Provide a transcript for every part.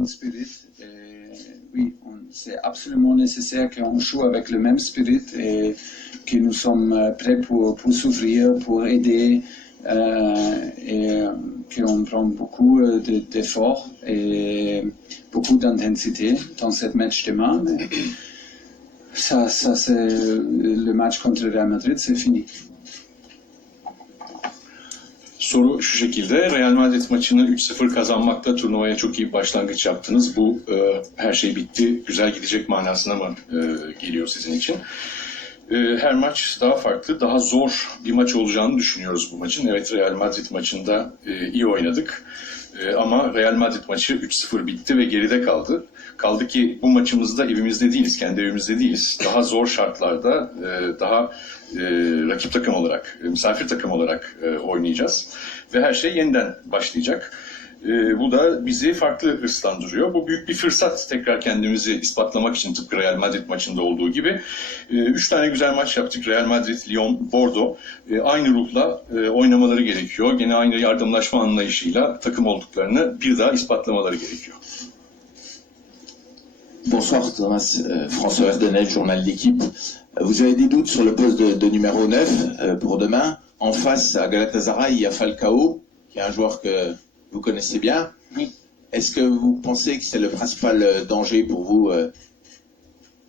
bon spirit. Et oui, c'est absolument nécessaire qu'on joue avec le même spirit et que nous sommes prêts pour s'ouvrir, pour aider et qu'on prend beaucoup d'efforts et beaucoup d'intensité dans ce match demain. Mais ça c'est le match contre Real Madrid, c'est fini. Soru şu şekilde, Real Madrid maçını 3-0 kazanmakla turnuvaya çok iyi bir başlangıç yaptınız. Bu her şey bitti, güzel gidecek manasına mı geliyor sizin için? Her maç daha farklı, daha zor bir maç olacağını düşünüyoruz bu maçın. Evet, Real Madrid maçında iyi oynadık. Ama Real Madrid maçı 3-0 bitti ve geride kaldı. Kaldı ki bu maçımızda evimizde değiliz, kendi evimizde değiliz. Daha zor şartlarda, daha rakip takım olarak, misafir takım olarak oynayacağız. Ve her şey yeniden başlayacak. Bu da bizi farklı hırslandırıyor. Bu büyük bir fırsat, tekrar kendimizi ispatlamak için, tıpkı Real Madrid maçında olduğu gibi. 3 tane güzel maç yaptık. Real Madrid, Lyon, Bordeaux. Aynı ruhla oynamaları gerekiyor. Gene aynı yardımlaşma anlayışıyla takım olduklarını bir daha ispatlamaları gerekiyor. Bonsoir Thomas, François Verdenel, journal L'Équipe. Vous avez des doutes sur le poste de numéro 9 pour demain. En face à Galatasaray, il y a Falcao, qui est un joueur que vous connaissez bien. Oui. Est-ce que vous pensez que c'est le principal danger pour vous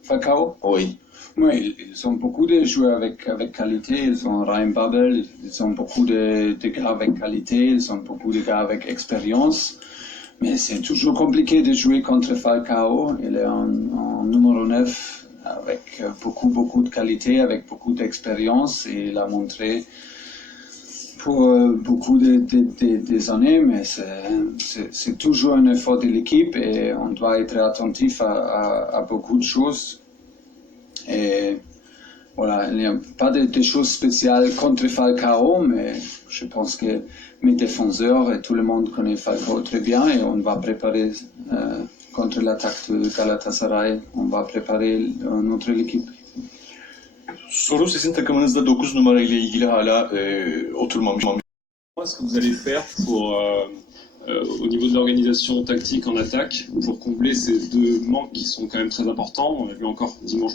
Falcao? Oui. Oui, ils ont beaucoup de joueurs avec qualité. Ils ont Ryan Babel, ils ont beaucoup de gars avec qualité, ils ont beaucoup de gars avec expérience. Mais c'est toujours compliqué de jouer contre Falcao. Il est en numéro 9 avec beaucoup de qualité, avec beaucoup d'expérience. Et il a montré pour beaucoup des années, mais c'est toujours un effort de l'équipe et on doit être attentif à beaucoup de choses. Et voilà, il n'y a pas de choses spéciales contre Falcao, mais je pense que mes défenseurs et tout le monde connaît Falcao très bien et on va préparer contre l'attaque de Galatasaray, on va préparer notre équipe. Soru sizin takımınızda 9 numara ile ilgili hala oturmamış. Qu'est-ce que vous allez faire pour, au niveau de l'organisation tactique en attaque, pour combler ces deux manques qui sont quand même très importants? On a vu encore dimanche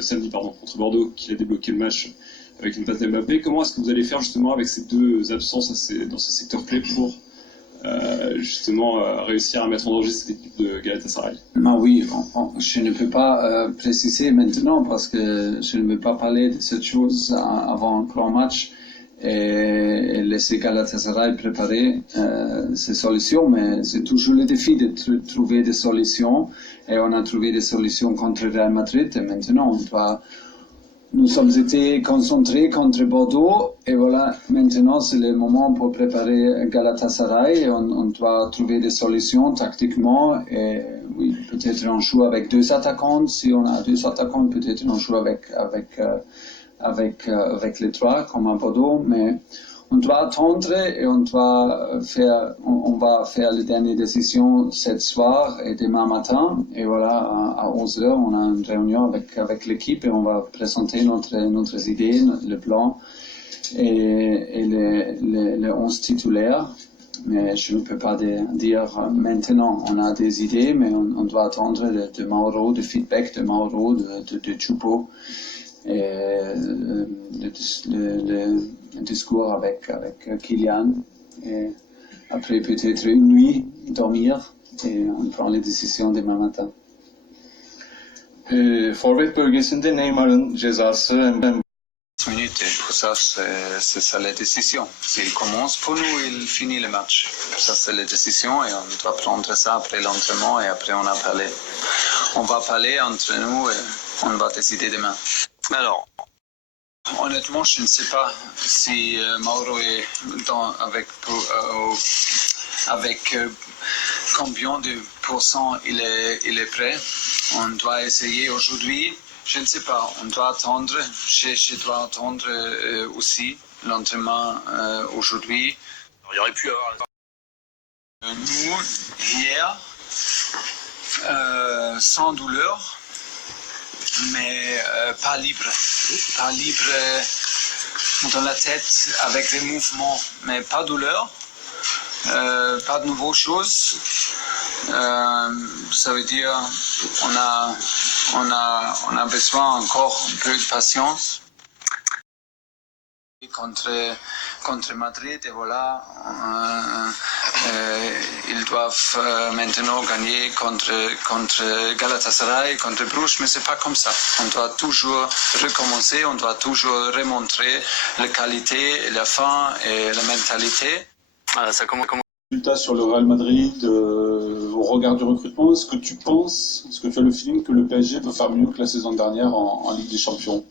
samedi contre Bordeaux qu'il a débloqué le match avec une passe d'Mbappé. Comment est-ce que vous allez faire justement avec ces deux absences dans ces secteurs clés pour justement réussir à mettre en danger cette équipe de Galatasaray? Ah oui, je ne peux pas préciser maintenant parce que je ne veux pas parler de cette chose avant un grand match et laisser Galatasaray préparer ces solutions, mais c'est toujours le défi de trouver des solutions et on a trouvé des solutions contre Real Madrid et maintenant nous sommes été concentrés contre Bordeaux et voilà, maintenant c'est le moment pour préparer Galatasaray et on doit trouver des solutions tactiquement et oui, peut-être on joue avec deux attaquants, si on a deux attaquants peut-être on joue avec les trois comme à Bordeaux, mais on doit attendre et on va faire les dernières décisions ce soir et demain matin. Et voilà, à 11h, on a une réunion avec l'équipe et on va présenter notre idée, le plan et les 11 titulaires. Mais je ne peux pas dire maintenant. On a des idées, mais on doit attendre de Mauro, de feedback de Mauro, de Choupo. Et le discours avec Kylian et après peut-être une nuit dormir et on prend les décisions demain matin. Forvet bölgesinde Neymar'ın cezası Minutes et pour ça c'est ça la décision. S'il commence pour nous, il finit le match. Ça c'est la décision et on doit prendre ça après l'entraînement et après on va parler entre nous et on va décider demain. Alors, honnêtement, je ne sais pas si Mauro est avec combien de pourcents il est prêt. On doit essayer aujourd'hui. Je ne sais pas. On doit attendre. Je dois attendre aussi l'entraînement aujourd'hui. Il y aurait pu avoir. Nous, hier, sans douleur. Mais pas libre dans la tête avec des mouvements, mais pas douleur, pas de nouvelles choses. Ça veut dire on a besoin encore un peu de patience contre Madrid et voilà ils doivent maintenant gagner contre Galatasaray, contre Bruges, mais c'est pas comme ça. On doit toujours recommencer, on doit toujours remontrer la qualité, la fin et la mentalité. Ça commence. Résultat sur le Real Madrid, au regard du recrutement, est-ce que tu as le feeling que le PSG peut faire mieux que la saison dernière en Ligue des Champions?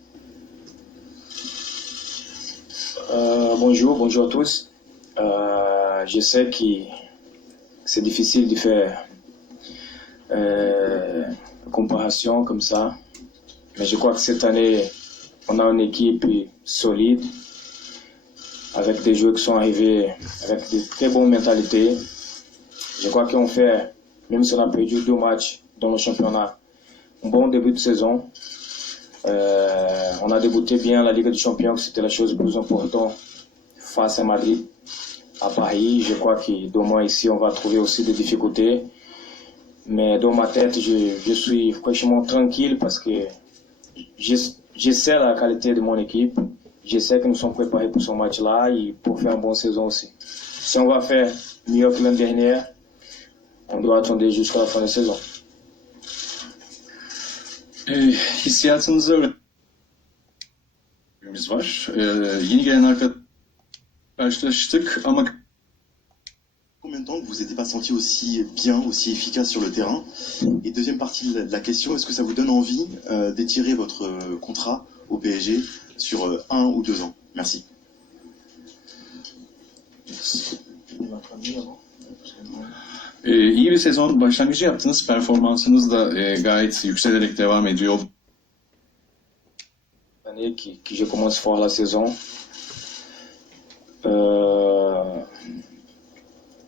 Bonjour à tous. Je sais que c'est difficile de faire une comparaison comme ça, mais je crois que cette année, on a une équipe solide, avec des joueurs qui sont arrivés avec de très bonnes mentalités. Je crois qu'on fait, même si on a perdu 2 matchs dans le championnat, un bon début de saison. On a débuté bien la Ligue des Champions, c'était la chose la plus importante face à Madrid. À Paris, je crois que demain ici, on va trouver aussi des difficultés. Mais dans ma tête, je suis franchement tranquille parce que je sais la qualité de mon équipe. Je sais que nous sommes préparés pour ce match-là et pour faire une bonne saison aussi. Si on va faire mieux que l'année dernière, on doit attendre jusqu'à la fin de la saison. Hissiyatınızı öğrenmemiz var. Yeni gelen arkadaşlar karşılaştık ama Combien de temps que vous n'étiez pas senti aussi bien, aussi efficace sur le terrain? Et deuxième partie de la question, est-ce que ça vous donne envie d'étirer votre contrat au PSG sur 1 ou 2 ans? Merci. iyi bir sezon başlangıcı yaptınız. Performansınız da gayet yükselerek devam ediyor. Année que je commence fort la saison.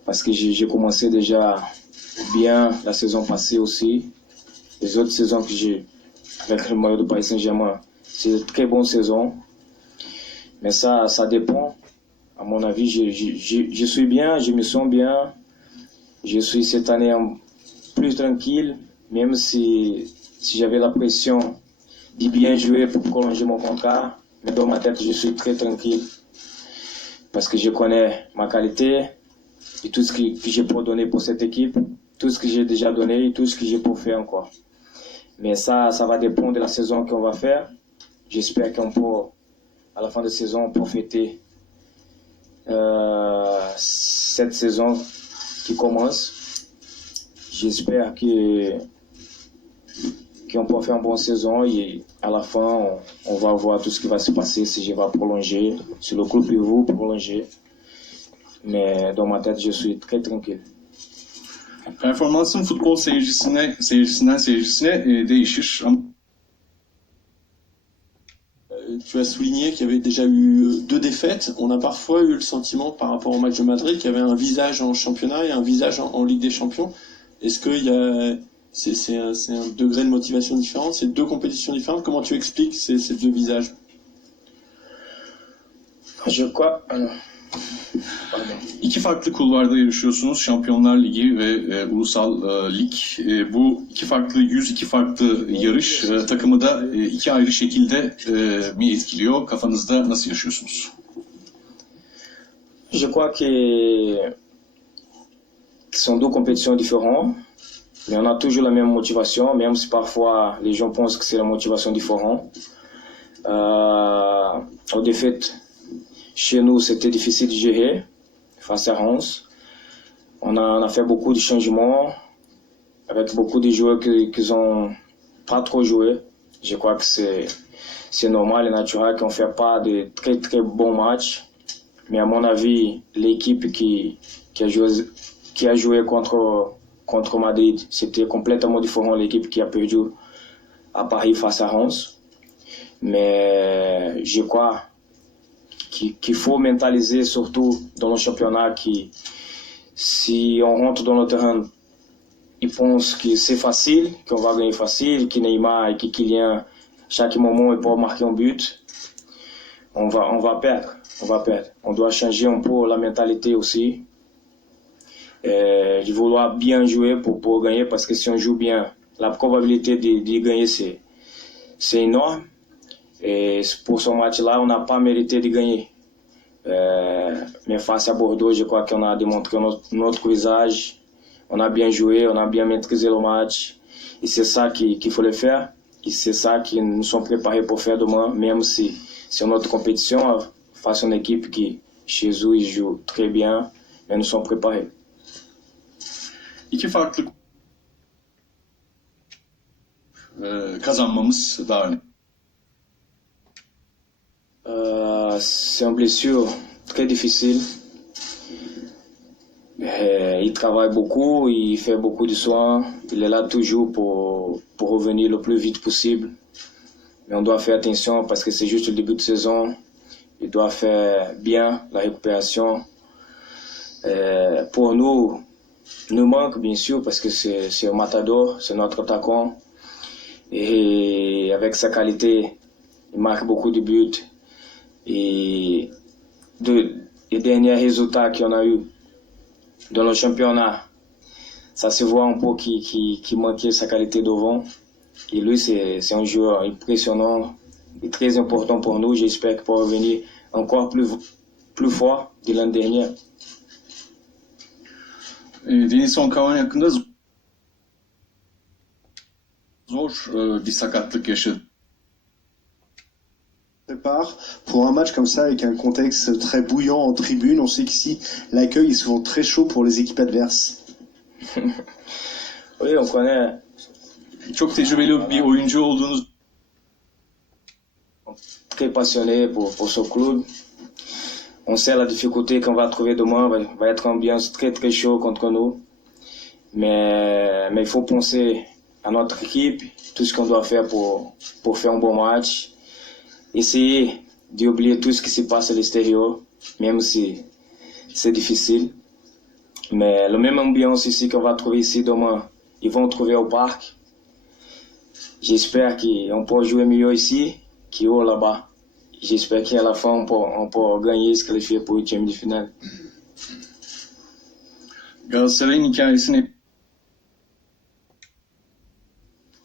Parce que j'ai commencé déjà bien la saison passée aussi. Les autres saisons que j'ai avec le maillot de Paris Saint-Germain, c'est une très bonne saison. Mais ça dépend. À mon avis, je suis bien, je me sens bien. Je suis cette année plus tranquille, même si j'avais la pression de bien jouer pour prolonger mon contrat. Mais dans ma tête, je suis très tranquille. Parce que je connais ma qualité et tout ce que je peux donner pour cette équipe, tout ce que j'ai déjà donné et tout ce que je peux faire encore. Mais ça va dépendre de la saison qu'on va faire. J'espère qu'on peut, à la fin de la saison, profiter cette saison qui commence. J'espère qu'on peut faire une bonne saison et à la fin, on va voir tout ce qui va se passer si je vais prolonger, si le club peut vous prolonger. Mais dans ma tête, je suis très tranquille. Performansın futbol seyircisinden seyircisine değişir. Tu as souligné qu'il y avait déjà eu 2 défaites. On a parfois eu le sentiment par rapport au match de Madrid qu'il y avait un visage en championnat et un visage en Ligue des Champions. Est-ce que c'est un degré de motivation différent, c'est 2 compétitions différentes? Comment tu expliques ces 2 visages? Je crois... İki farklı kulvarda yarışıyorsunuz. Şampiyonlar Ligi ve Ulusal Lig. Bu iki farklı yüz, iki farklı yarış takımı da iki ayrı şekilde mi etkiliyor? Kafanızda nasıl yaşıyorsunuz? Je crois que ce sont 2 compétitions différentes, mais on a toujours la même motivation, même si parfois les gens pensent que c'est la motivation différente. Au défaite, chez nous, c'était difficile de gérer face à Reims. On a fait beaucoup de changements avec beaucoup de joueurs qui n'ont pas trop joué. Je crois que c'est normal et naturel qu'on ne fait pas de très très bons matchs. Mais à mon avis, l'équipe qui a joué contre Madrid, c'était complètement différent de l'équipe qui a perdu à Paris face à Reims. Mais je crois qu'il faut mentaliser surtout dans le championnat que si on rentre dans le terrain, ils pensent que c'est facile, qu'on va gagner facile, que Neymar et que Kylian, chaque moment, ils peuvent marquer un but. On va perdre. On doit changer un peu la mentalité aussi. de vouloir bien jouer pour gagner, parce que si on joue bien, la probabilité de gagner, c'est énorme. Et pour ce match-là, on n'a pas mérité de gagner. Mais face à Bordeaux, je crois qu'on a démontré notre visage. On a bien joué, on a bien maîtrisé le match. Et c'est ça qu'il faut le faire. Et c'est ça qu'ils nous sont préparés pour faire demain, même si c'est notre compétition face à une équipe qui, chez eux, ils jouent très bien, mais nous sommes préparés. İki farklı kazanmamız daha önemli. C'est une blessure très difficile. Il travaille beaucoup, il fait beaucoup de soins. Il est là toujours pour revenir le plus vite possible. Mais on doit faire attention parce que c'est juste le début de saison. Il doit faire bien la récupération. Pour nous manque bien sûr parce que c'est un matador, c'est notre attaquant. Et avec sa qualité, il marque beaucoup de buts. Et les derniers résultats qu'on a eu dans le championnat, ça se voit un peu qu'il manquait sa qualité devant. Et lui, c'est un joueur impressionnant et très important pour nous. J'espère qu'il pourra revenir encore plus fort que l'an dernier. Denizson Cavani hakkında zor bir sakatlık yaşadı. Prépare pour un match comme ça avec un contexte très bouillant en tribune. On sait qu'ici l'accueil est souvent très chaud pour les équipes adverses. Oui, on connaît. Çok tecrübeli bir oyuncu olduğunuz Très passionné pour ce club. On sait la difficulté qu'on va trouver demain, va être une ambiance très très chaud contre nous. Mais il faut penser à notre équipe, tout ce qu'on doit faire pour faire un bon match. Essayer d'oublier tout ce qui se passe à l'extérieur, même si c'est difficile. Mais la même ambiance ici qu'on va trouver ici demain, ils vont trouver au parc. J'espère qu'on peut jouer mieux ici qu'au là-bas. J'espère qu'à la fin, on peut gagner et se qualifier pour le huitième de finale. Galatasaray'ın hikayesini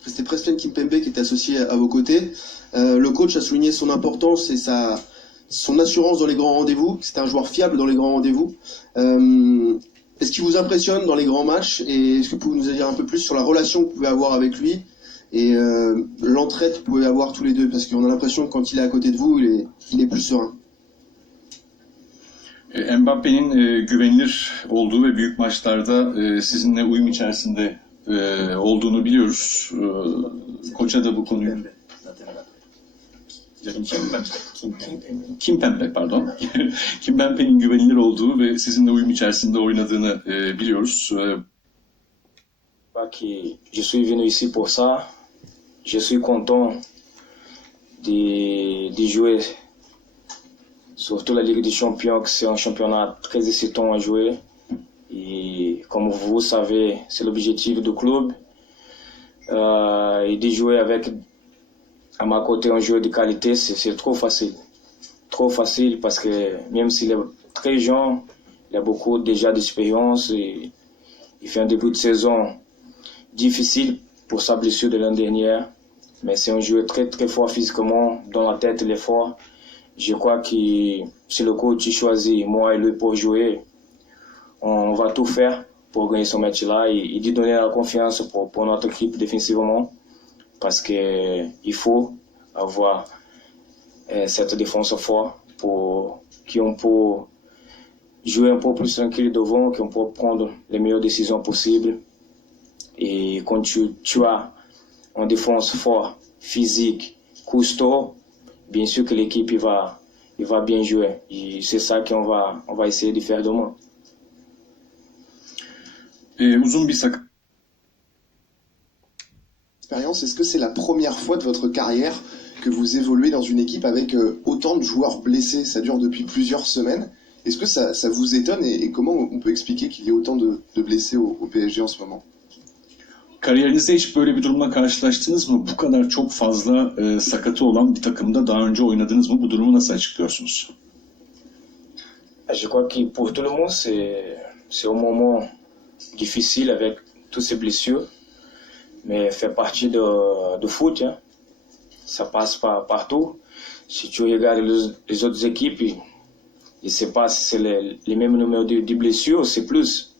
C'était Preston Kimpembe qui était associé à vos côtés. Le coach a souligné son importance et son assurance dans les grands rendez-vous. C'était un joueur fiable dans les grands rendez-vous. Est-ce qu'il vous impressionne dans les grands matchs et est-ce que vous pouvez nous en dire un peu plus sur la relation que vous pouvez avoir avec lui et l'entraide que vous pouvez avoir tous les deux? Parce qu'on a l'impression que quand il est à côté de vous, il est plus serein. Mbappe'nin güvenilir olduğu ve büyük maçlarda sizinle uyum içerisinde olduğunu biliyoruz. Koça da bu konuyu... Kimpembe pardon. Kimpembe'nin güvenilir olduğu ve sizinle uyum içerisinde oynadığını biliyoruz. Je suis venu ici pour ça. Je suis content de jouer, surtout la Ligue des Champions, c'est un championnat très excitant à jouer. Et comme vous savez, c'est l'objectif du club. Et de jouer avec, à ma côté, un joueur de qualité, c'est trop facile. Trop facile parce que même s'il est très jeune, il a beaucoup déjà d'expérience. Et il fait un début de saison difficile pour sa blessure de l'an dernier. Mais c'est un joueur très très fort physiquement, dans la tête il est fort. Je crois que si le coach choisit moi et lui pour jouer, on va tout faire pour gagner ce match-là et de donner la confiance pour notre équipe défensivement. Parce qu'il faut avoir cette défense forte pour qu'on peut jouer un peu plus tranquille devant, qu'on peut prendre les meilleures décisions possibles. Et quand tu as une défense forte, physique, costaud, bien sûr que l'équipe il va bien jouer. Et c'est ça qu'on va essayer de faire demain. Uzun bir sakatlık. Est-ce que c'est la première fois de votre carrière que vous évoluez dans une équipe avec autant de joueurs blessés? Ça dure depuis plusieurs semaines. Est-ce que ça vous étonne et comment on peut expliquer qu'il y ait autant de blessés au PSG en ce moment? Kariyerinizde hiç böyle bir durumla karşılaştınız mı? Bu kadar çok fazla sakatı olan bir takımda daha önce oynadınız mı? Bu durumu nasıl açıklıyorsunuz? Je crois que pour tout le monde, c'est un moment difficile avec toutes ces blessures, mais fait partie de foot, hein. Ça passe partout. Si tu regardes les autres équipes, je ne sais pas si c'est les mêmes numéros de blessures, c'est plus.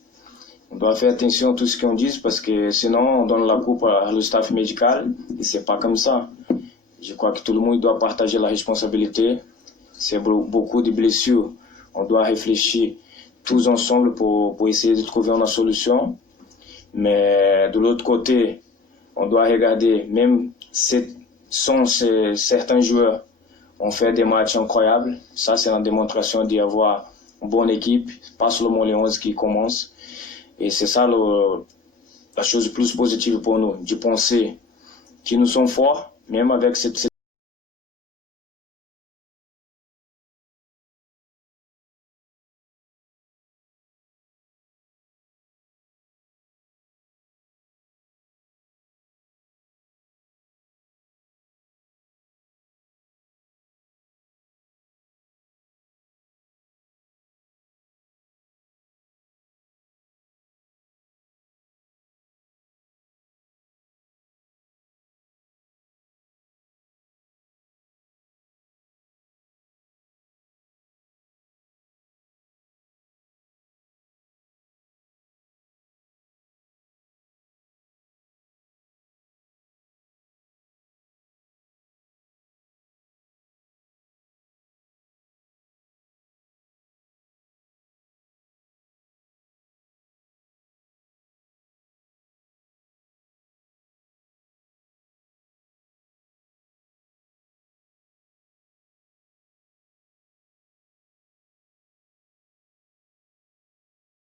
On doit faire attention à tout ce qu'on dit parce que sinon on donne la coupe au staff médical et c'est pas comme ça. Je crois que tout le monde doit partager la responsabilité. C'est beaucoup de blessures. On doit réfléchir tous ensemble pour essayer de trouver une solution. Mais de l'autre côté, on doit regarder, même si certains joueurs ont fait des matchs incroyables, ça c'est une démonstration d'avoir une bonne équipe, pas seulement les 11 qui commencent. Et c'est ça la chose plus positive pour nous, de penser que nous sommes forts, même avec cette